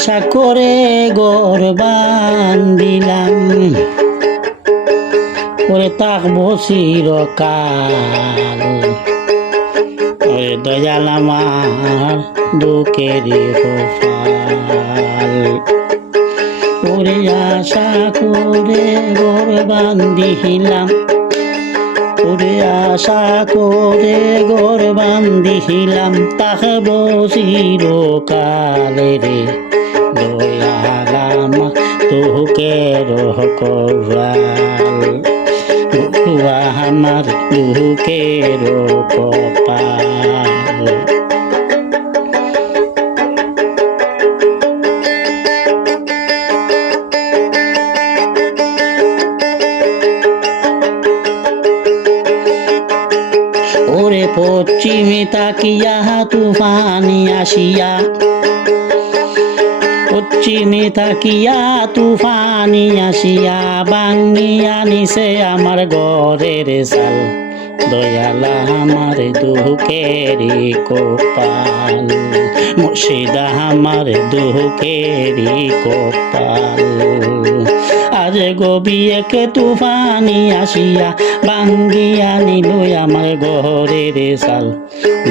আশা করে ঘর বান্ধিলাম, ওরে থাকবো চিরকাল। ওরে দয়াল আমার দুঃখেরই কপাল। ওরে আশা করে ঘর বান্ধিলাম, ওরে আশা করে ঘর বান্ধিলাম, থাকবো চিরকালে রে দয়াল আমার দুঃখের কপাল। আমার দুঃখের কপাল। ওরে পশ্চিমে তাকিয়া তুফানি আসিয়া, পশ্চিমে তাকিয়া তুফানি আসিয়া ভাঙিয়া নিছে আমার ঘরের চাল। দয়াল আমার দুঃখেরই কপাল, মুর্শিদা আমার দুঃখেরই কপাল। আজ গবিয়েকে তুফানি আসিয়া ভাঙ্গিয়া নিল আমার ঘরের চাল।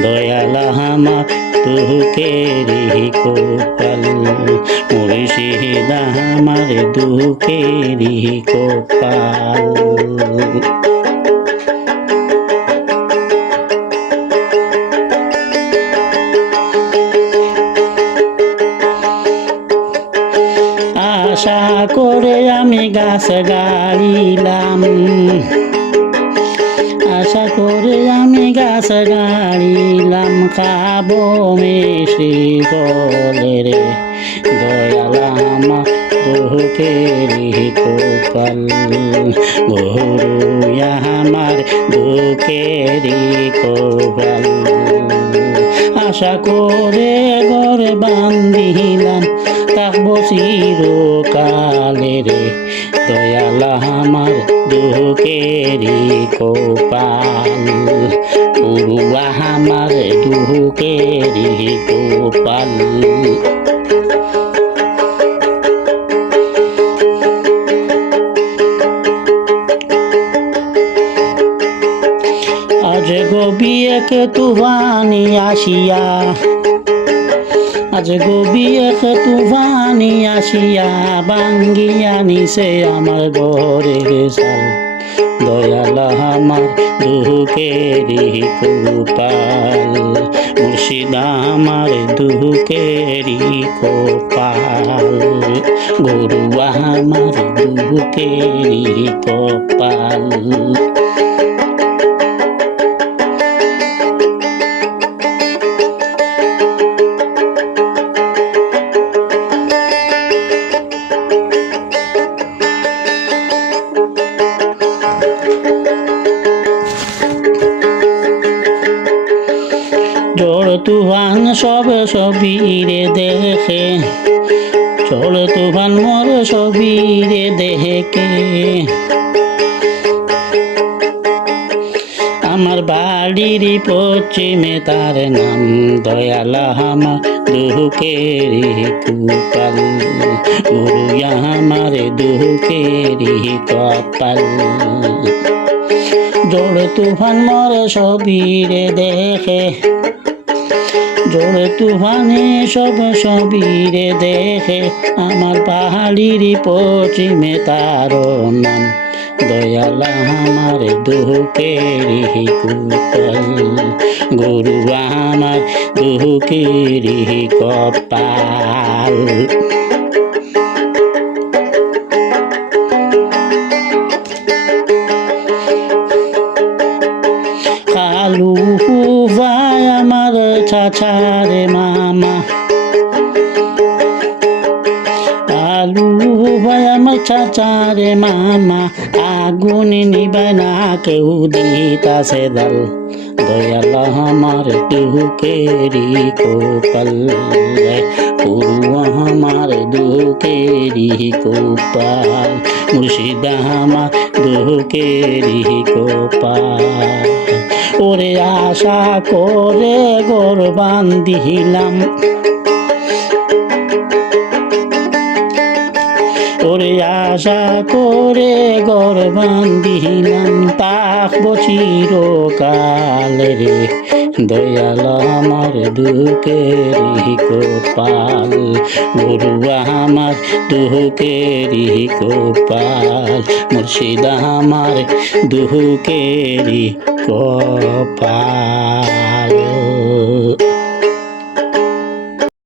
দয়াল আমার দুঃখেরই কপাল, মুর্শিদা আমার দুঃখেরই কপাল। আশা করে আমি গাছ গাড়িলাম, আশা করে আমি গাছ গাড়িলাম, খাবো মিষ্টি ফলে রে দয়াল আমার দুঃখেরই কপাল। গরু আমার দুঃখেরই কপাল। আশা করে ঘর বান্ধিলাম, থাকবো চিরকালে রে দয়াল আমার দুঃখেরই কপাল। গুরু আমার দুঃখেরই কপাল। আজ গবিয়েক তুফানি আসিয়া, আজ গবিয়েক তুফানি আসিয়া ভাঙ্গিয়া নিছে আমার ঘরের চাল। দয়াল আমার দুঃখেরই কপাল, মুর্শিদা আমার দুঃখেরই কপাল। গুরু আমার দুঃখেরই কপাল। ঝড় তুফান সব সবিরে দেখে, ঝড় তুফান মোর সবিরে দেখে। আমার বাড়ির পশ্চিমে তার নাম, দয়াল আমার দুঃখেরই কপাল। গুরু আমার দুঃখেরই কপাল। ঝড় তুফান মোর সবিরে দেখে, ঝড় তুফানে সব সবিরে দেখে। আমার পাহাড়ির পশ্চিমে তার নাম, দয়াল আমার দুঃখেরই কপাল। গুরু আমার দুঃখেরই কপাল। কালু ভাই আমার চাচারে মামা, কালু ভাই আমার চাচারে মামা, আগুন নিবায় না কেউ দিতাছে দাল। দয়াল আমার দুঃখেরই কপাল, গুরু আমার দুঃখেরই কপাল। মুর্শিদা আমার দুঃখেরই কপাল। ওরে আশা করে ঘর বান্ধিলাম, ওরে আশা করে ঘর বান্ধিলাম থাকবো চিরকালে রে দয়াল আমার দুঃখেরই কপাল গুরু আমার দুঃখেরই কপাল মুর্শিদ আমার দুঃখেরই কপাল